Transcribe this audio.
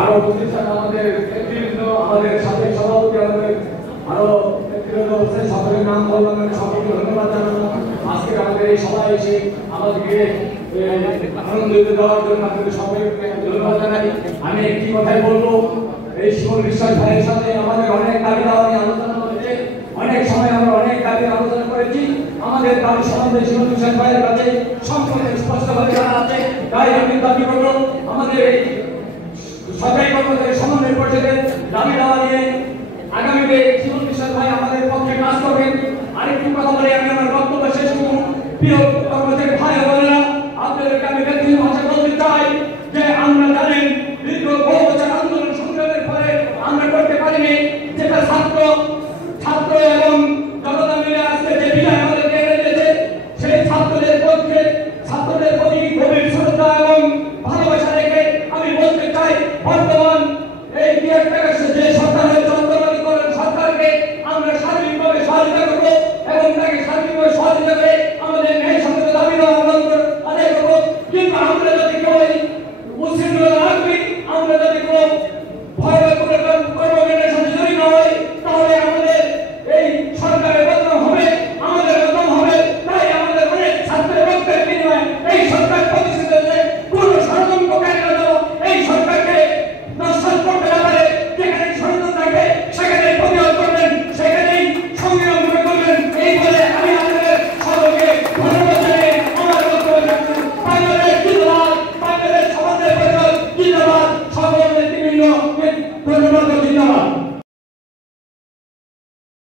আরো প্রতিষ্ঠান আমাদের নেতৃবৃন্দ, আমাদের সাবেক সভাপতি, আমাদের আরো নেতৃবৃন্দ সকলের নাম বললাম, সকলকে ধন্যবাদ জানাবো। আজকে আমাদের এই সভায় এসে আমাদেরকে আনন্দ দেওয়ার জন্য আপনাদের সবাইকে ধন্যবাদ জানাই। আমি একটি কথাই বলবো, এই শিবন বিশ্বাস ভাইয়ের সাথে আমাদের অনেক দাবি দাওয়া নিয়ে আলোচনা হয়েছে, অনেক সময় আমরা অনেক দাবি আলোচনা করেছি। আমাদের দাবি সম্বন্ধে শিবন বিশ্বাস ভাইয়ের কাছে সম্পূর্ণ স্পষ্টভাবে জানা আছে। তাই আমি দাবি করবো আমাদের এই সরকারি কর্মচারী সমন্বয় পরিষদের দাবি দাওয়া নিয়ে আগামীতে শিবন বিশ্বাস ভাই আমাদের পক্ষে কাজ করবেন। আরেকটি কথা বলে আমি